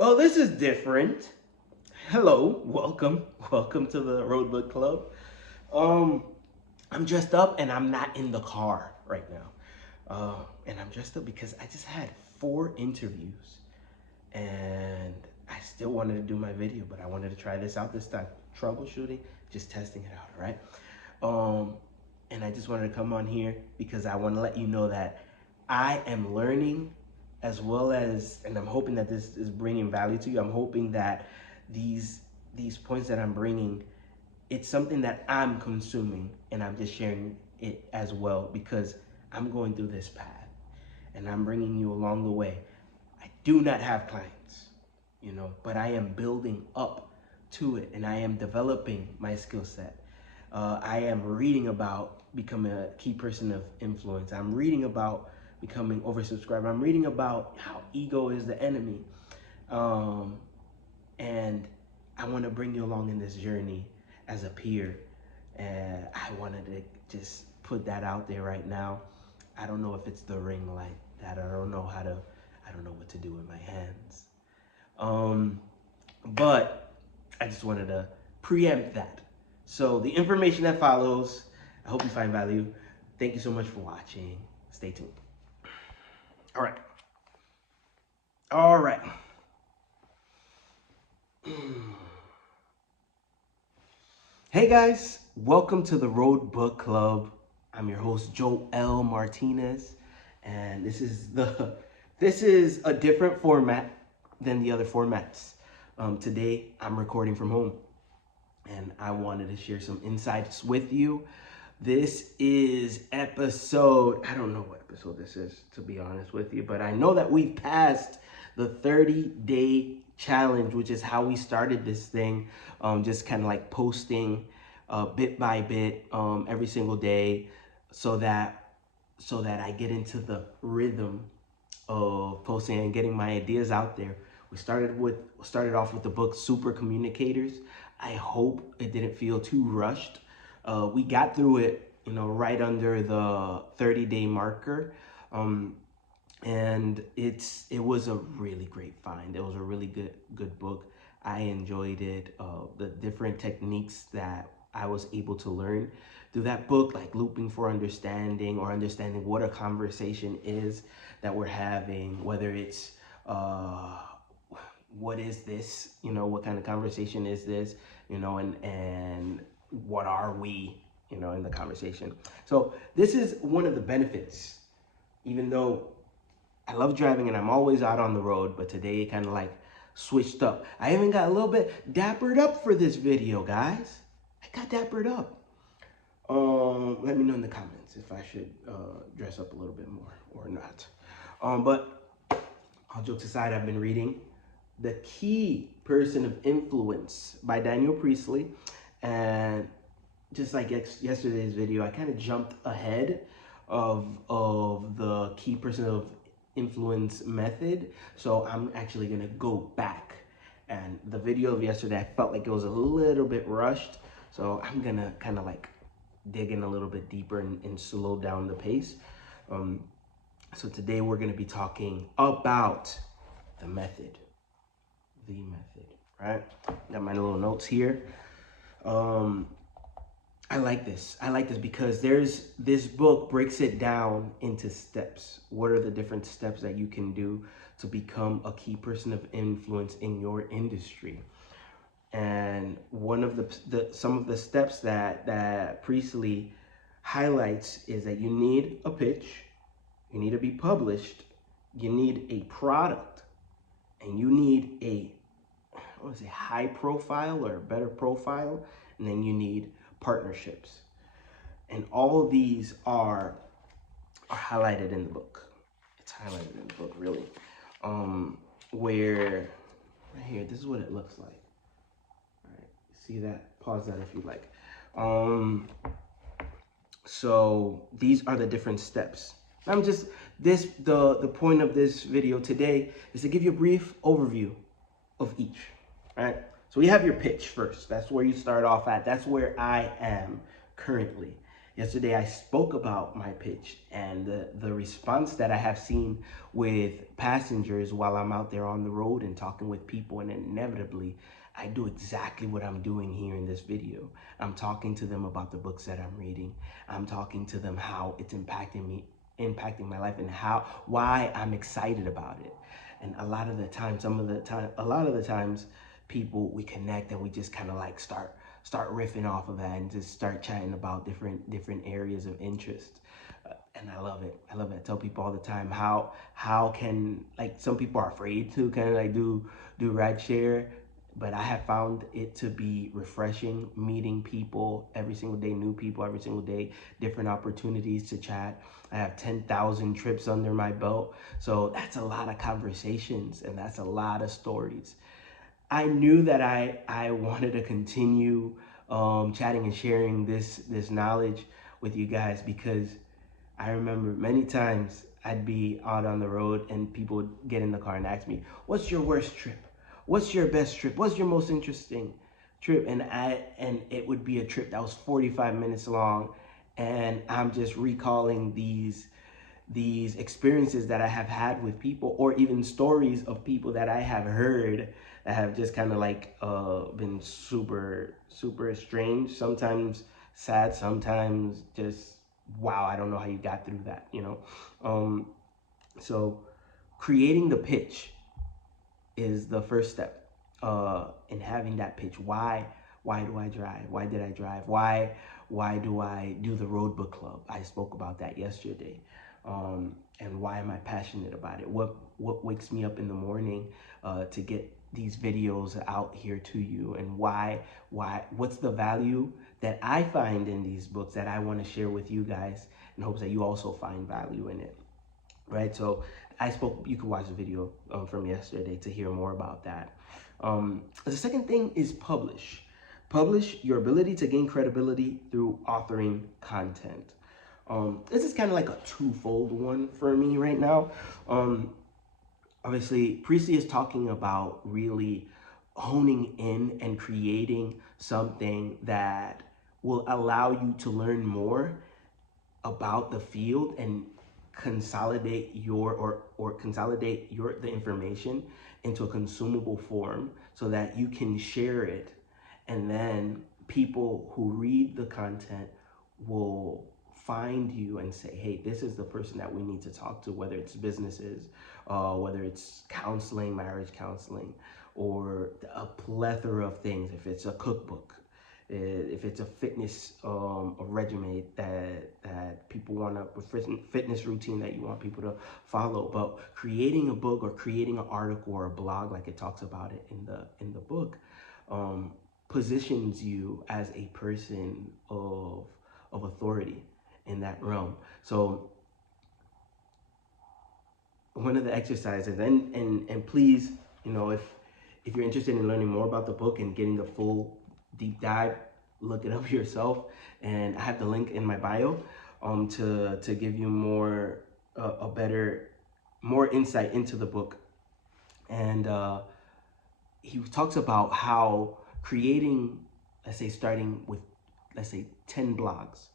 Well, this is different. Hello, welcome to the Road Book Club. Um, I'm dressed up and I'm not in the car right now. And I'm dressed up because I just had 4 interviews and I still wanted to do my video, but I wanted to try this out this time. Troubleshooting, just testing it out, all right? Um, and I just wanted to come on here because I want to let you know that I am learning as well as, and I'm hoping that this is bringing value to you. I'm hoping that these points that I'm bringing, it's something that I'm consuming and I'm just sharing it as well because I'm going through this path and I'm bringing you along the way. I do not have clients, but I am building up to it and I am developing my skill set. I am reading about becoming a key person of influence. I'm reading about becoming oversubscribed. I'm reading about how ego is the enemy. Um, and I want to bring you along in this journey as a peer. And I wanted to just put that out there right now. I don't know if it's the ring light that I don't know what to do with my hands. But I just wanted to preempt that. So the information that follows, I hope you find value. Thank you so much for watching. Stay tuned. All right. All right. Hey guys, welcome to the Road Book Club. I'm your host Joel Martinez, and this is a different format than the other formats. Today I'm recording from home, and I wanted to share some insights with you. This is episode, I don't know what episode this is, to be honest with you, but I know that we've passed the 30-day challenge, which is how we started this thing, just kind of like posting bit by bit every single day so that I get into the rhythm of posting and getting my ideas out there. We started off with the book Super Communicators. I hope it didn't feel too rushed. We got through it, right under the 30-day marker. And it was a really great find. It was a really good book. I enjoyed it. The different techniques that I was able to learn through that book, like looping for understanding or understanding what a conversation is that we're having, whether it's what is this, what kind of conversation is this, and what are we, in the conversation. So this is one of the benefits, even though I love driving and I'm always out on the road, but today it kind of like switched up. I even got a little bit dappered up for this video, guys. I got dappered up. Let me know in the comments if I should dress up a little bit more or not. But all jokes aside, I've been reading The Key Person of Influence by Daniel Priestley. And just like yesterday's video, I kind of jumped ahead of the Key Person of Influence method. So I'm actually going to go back. And the video of yesterday, I felt like it was a little bit rushed. So I'm going to kind of like dig in a little bit deeper and slow down the pace. So today we're going to be talking about the method. The method, right? Got my little notes here. I like this because this book breaks it down into steps. What are the different steps that you can do to become a key person of influence in your industry? And one of some of the steps that Priestley highlights is that you need a pitch, you need to be published, you need a product, and you need a high profile or a better profile, and then you need partnerships. And all of these are highlighted in the book. It's highlighted in the book, really. Where right here, this is what it looks like. All right, see that? Pause that if you like. So these are the different steps. The point of this video today is to give you a brief overview of each, right? So we have your pitch first. That's where you start off at. That's where I am currently. Yesterday, I spoke about my pitch and the response that I have seen with passengers while I'm out there on the road and talking with people. And inevitably, I do exactly what I'm doing here in this video. I'm talking to them about the books that I'm reading. I'm talking to them how it's impacting my life, and why I'm excited about it. And a lot of the time, a lot of the times, people, we connect and we just kind of like start riffing off of that and just start chatting about different areas of interest. And I love it. I love it. I tell people all the time how can, like, some people are afraid to kind of like do ride share, but I have found it to be refreshing, meeting people every single day, new people every single day, different opportunities to chat. I have 10,000 trips under my belt. So that's a lot of conversations and that's a lot of stories. I knew that I wanted to continue chatting and sharing this knowledge with you guys, because I remember many times I'd be out on the road and people would get in the car and ask me, "What's your worst trip? What's your best trip? What's your most interesting trip?" And it would be a trip that was 45 minutes long, and I'm just recalling these experiences that I have had with people, or even stories of people that I have heard that have just kind of like been super strange, sometimes sad, sometimes just wow, I don't know how you got through that, you know. So creating the pitch is the first step in having that pitch. Why do I drive? Why did I drive? Why do I do the road book club? I spoke about that yesterday. And why am I passionate about it? What wakes me up in the morning to get these videos out here to you? And what's the value that I find in these books that I want to share with you guys in hopes that you also find value in it, right? So you can watch the video from yesterday to hear more about that. The second thing is publish. Publish your ability to gain credibility through authoring content. This is kind of like a twofold one for me right now. Obviously, Priestley is talking about really honing in and creating something that will allow you to learn more about the field and consolidate the information into a consumable form so that you can share it, and then people who read the content will find you and say, "Hey, this is the person that we need to talk to," whether it's businesses, whether it's counseling, marriage counseling, or a plethora of things. If it's a cookbook, if it's a fitness a regimen that people want a fitness routine that you want people to follow. But creating a book or creating an article or a blog, like it talks about it in the book, positions you as a person of authority in that realm. So one of the exercises, and please, you know, if you're interested in learning more about the book and getting the full deep dive, look it up yourself. And I have the link in my bio to give you more more insight into the book. And he talks about how creating, let's say, starting with, let's say, 10 blogs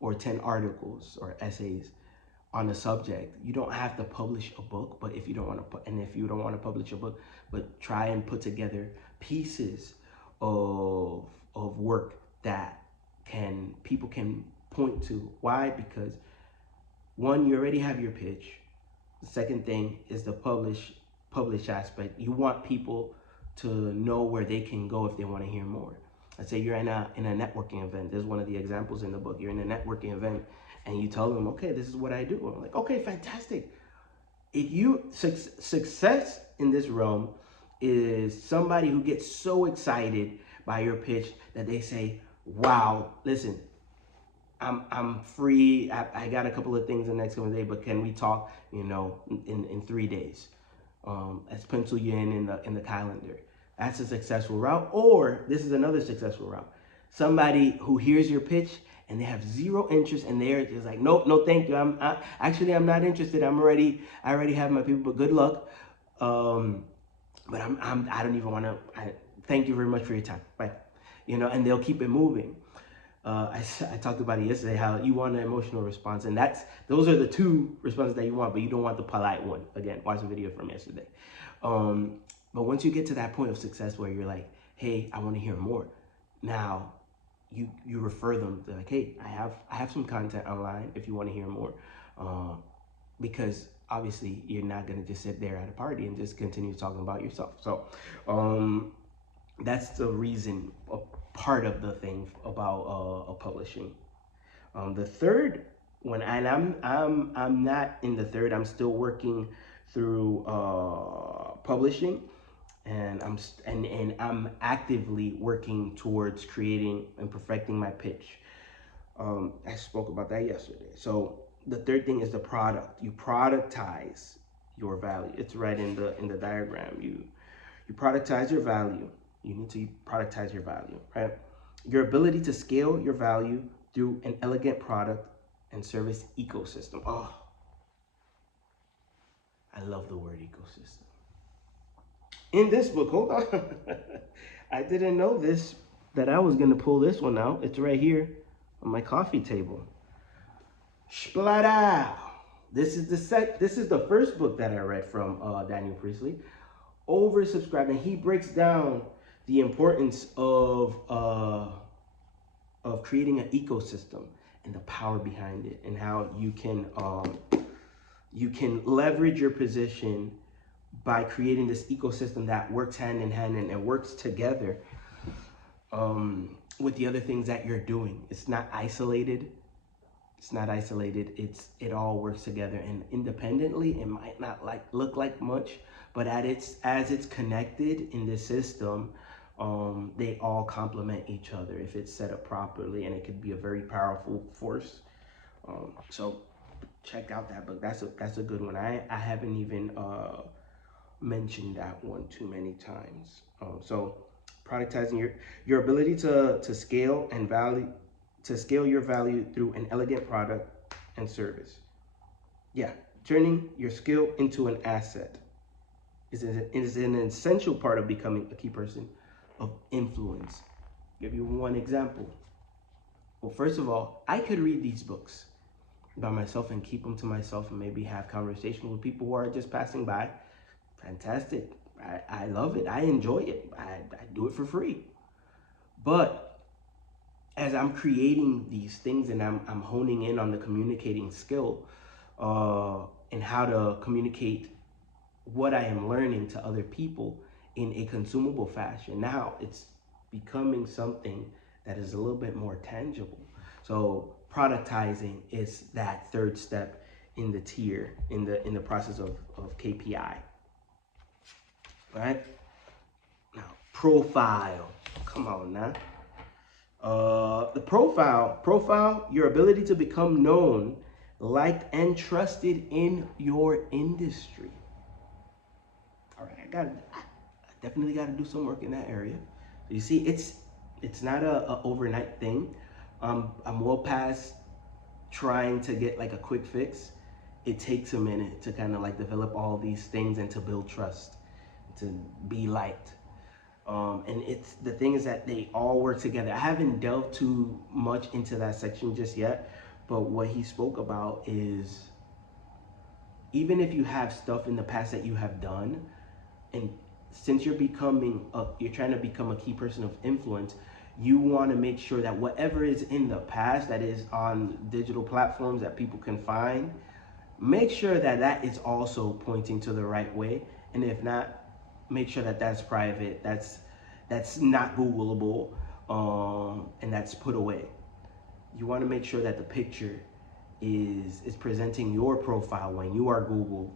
or 10 articles or essays on a subject. You don't have to publish a book, but if you don't want to publish a book, but try and put together pieces of work that people can point to. Why? Because one, you already have your pitch. The second thing is the publish aspect. You want people to know where they can go if they want to hear more. Let's say you're in a networking event. There's one of the examples in the book. You're in a networking event and you tell them, "Okay, this is what I do." I'm like, "Okay, fantastic." If you success in this realm is somebody who gets so excited by your pitch that they say, "Wow, listen, I'm free. I got a couple of things the next coming day, but can we talk, you know, in 3 days? Let's pencil you in the calendar." That's a successful route. Or this is another successful route. Somebody who hears your pitch and they have zero interest, and they're just like, "Nope, no, thank you. I'm not interested. I already have my people, but good luck. But I don't even want to. Thank you very much for your time. Bye." You know, and they'll keep it moving. I talked about it yesterday, how you want an emotional response, and those are the two responses that you want, but you don't want the polite one. Again, watch the video from yesterday. But once you get to that point of success where you're like, hey, I want to hear more, now you refer them to like, hey, I have some content online if you want to hear more, because obviously you're not gonna just sit there at a party and just continue talking about yourself. So that's the reason, a part of the thing about publishing. The third one, and I'm not in the third. I'm still working through publishing, and I'm actively working towards creating and perfecting my pitch. I spoke about that yesterday. So the third thing is the product. You productize your value. It's right in the diagram. You productize your value. You need to productize your value, right? Your ability to scale your value through an elegant product and service ecosystem. Oh, I love the word ecosystem. In this book, hold on. I didn't know this, that I was going to pull this one out. It's right here on my coffee table. Splada. This is the first book that I read from Daniel Priestley. Oversubscribed, and he breaks down the importance of creating an ecosystem and the power behind it, and how you can leverage your position by creating this ecosystem that works hand in hand and works together with the other things that you're doing. It's not isolated. It all works together, and independently it might not look like much, but as it's connected in this system, they all complement each other if it's set up properly, and it could be a very powerful force. So check out that book. That's a good one. I haven't even mentioned that one too many times. So productizing your ability to scale and value, to scale your value through an elegant product and service. Yeah, turning your skill into an asset is an essential part of becoming a key person of influence. Give you one example. Well, first of all, I could read these books by myself and keep them to myself and maybe have conversations with people who are just passing by. Fantastic. I love it. I enjoy it. I do it for free. But as I'm creating these things and I'm honing in on the communicating skill and how to communicate what I am learning to other people in a consumable fashion, now it's becoming something that is a little bit more tangible. So productizing is that third step in the tier, in the process of KPI. All right? Now, profile. Come on now. The profile, your ability to become known, liked, and trusted in your industry. All right, I definitely got to do some work in that area. You see, it's not a overnight thing. I'm well past trying to get like a quick fix. It takes a minute to kind of like develop all these things and to build trust, to be liked. And the thing is that they all work together. I haven't delved too much into that section just yet, but what he spoke about is, even if you have stuff in the past that you have done, and since you're trying to become a key person of influence, you want to make sure that whatever is in the past that is on digital platforms that people can find, make sure that that is also pointing to the right way. And if not, make sure that that's private, that's not Googleable, and that's put away. You want to make sure that the picture is presenting your profile when you are Googled,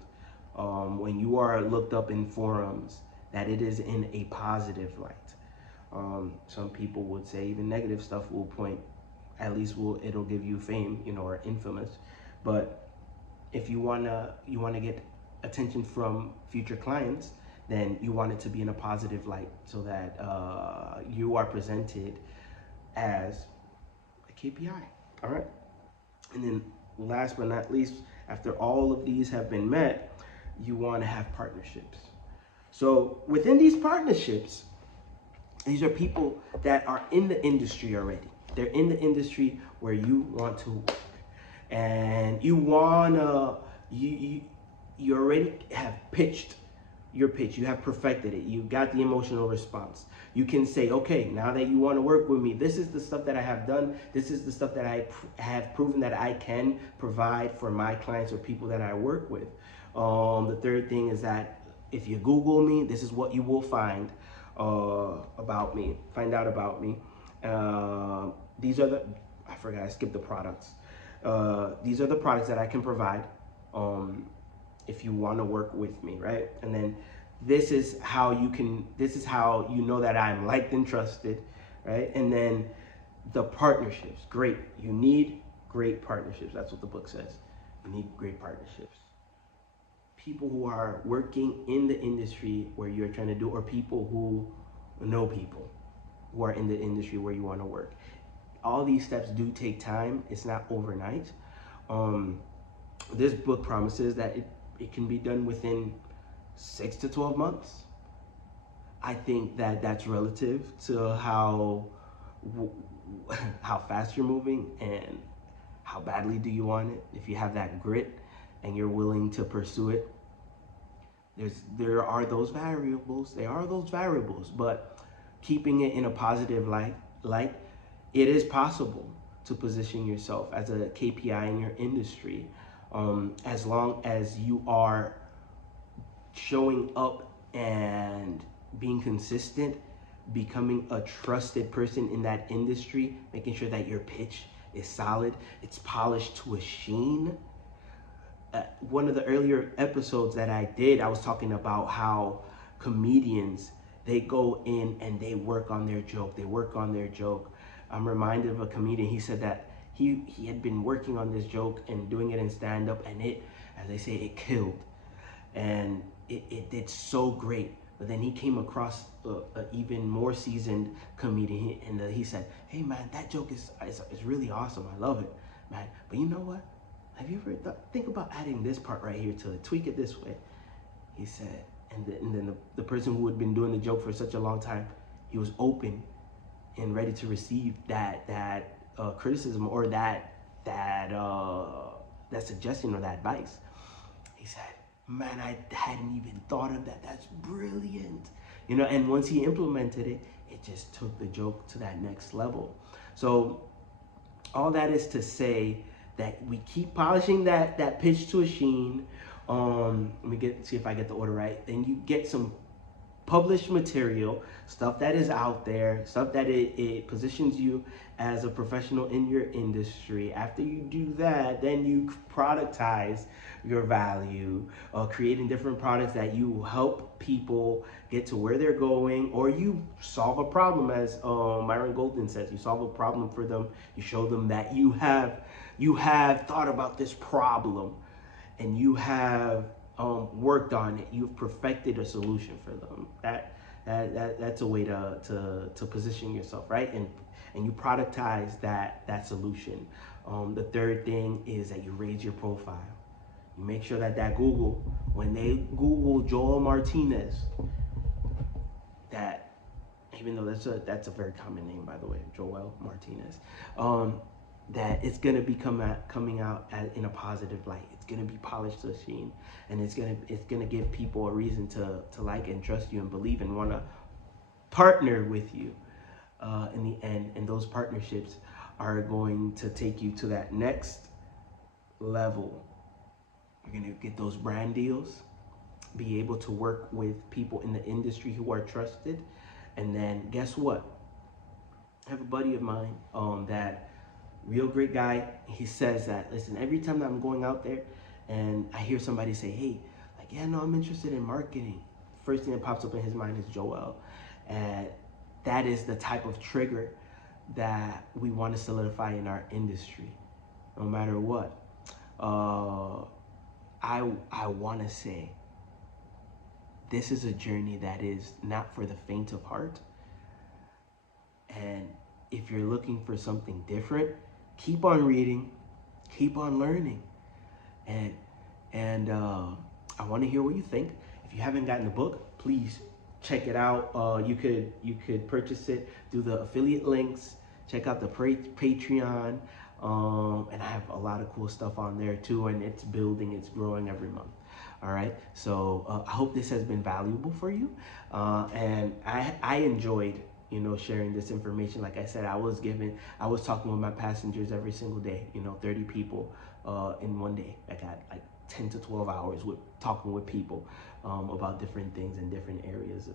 when you are looked up in forums, that it is in a positive light. Some people would say even negative stuff will point, at least it'll give you fame, or infamous. But if you wanna get attention from future clients, then you want it to be in a positive light, so that you are presented as a KPI. All right. And then last but not least, after all of these have been met, you want to have partnerships. So within these partnerships, these are people that are in the industry already. They're in the industry where you want to work, and you wanna you already have pitched your pitch. You have perfected it. You got the emotional response. You can say, okay, now that you want to work with me, this is the stuff that I have done. This is the stuff that I have proven that I can provide for my clients or people that I work with. The third thing is that if you Google me, this is what you will find about me. Find out about me. These are the, I forgot, I skipped the products. These are the products that I can provide. If you want to work with me, right? And then this is how you know that I'm liked and trusted, right? And then the partnerships, great. You need great partnerships. That's what the book says. You need great partnerships. People who are working in the industry where you're trying to do, or people who know people who are in the industry where you want to work. All these steps do take time. It's not overnight. This book promises that it can be done within 6 to 12 months. I think that that's relative to how fast you're moving and how badly do you want it. If you have that grit and you're willing to pursue it, there are those variables. There are those variables, but keeping it in a positive light, it is possible to position yourself as a KPI in your industry, as long as you are showing up and being consistent, becoming a trusted person in that industry, making sure that your pitch is solid, it's polished to a sheen. One of the earlier episodes that I did, I was talking about how comedians, they go in and they work on their joke. They work on their joke. I'm reminded of a comedian. He said that he had been working on this joke and doing it in stand-up, and it, as they say, it killed. And it did so great. But then he came across a even more seasoned comedian, and he said, hey man, that joke is really awesome. I love it, man. But you know what? Have you ever think about adding this part right here to tweak it this way? He said, and then the person who had been doing the joke for such a long time, he was open and ready to receive that criticism or that suggestion or that advice. He said, man, I hadn't even thought of that. That's brilliant. You know, and once he implemented it, it just took the joke to that next level. So all that is to say that we keep polishing that pitch to a sheen. Let me see if I get the order right. Then you get some published material, stuff that is out there, stuff that it positions you as a professional in your industry. After you do that, then you productize your value, creating different products that you help people get to where they're going, or you solve a problem, as Myron Golden says. You solve a problem for them. You show them that you have thought about this problem, and you have worked on it. You've perfected a solution for them. That's a way to position yourself, right? And you productize that solution. The third thing is that you raise your profile. You make sure that Google, when they Google Joel Martinez, that, even though that's a very common name, by the way, Joel Martinez, that it's gonna be coming out in a positive light. It's gonna be polished to a sheen, and it's gonna give people a reason to like and trust you and believe and want to partner with you in the end. And those partnerships are going to take you to that next level. You're gonna get those brand deals, be able to work with people in the industry who are trusted, and then guess what? I have a buddy of mine that real great guy. He says that, listen, every time that I'm going out there and I hear somebody say, hey, like, yeah, no, I'm interested in marketing, first thing that pops up in his mind is Joel. And that is the type of trigger that we want to solidify in our industry, no matter what. I want to say this is a journey that is not for the faint of heart. And if you're looking for something different, keep on reading, keep on learning. And I want to hear what you think. If you haven't gotten the book, please check it out. You could purchase it through the affiliate links Check out the Patreon. And I have a lot of cool stuff on there too, and it's building, it's growing every month. All right, so I hope this has been valuable for you, and I enjoyed, you know, sharing this information. Like I said, I was talking with my passengers every single day, you know, 30 people in one day. I got like 10 to 12 hours with talking with people about different things in different areas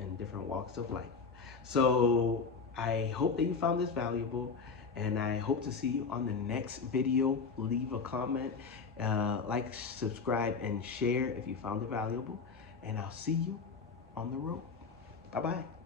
and different walks of life. So I hope that you found this valuable, and I hope to see you on the next video. Leave a comment, like, subscribe, and share if you found it valuable, and I'll see you on the road. Bye-bye.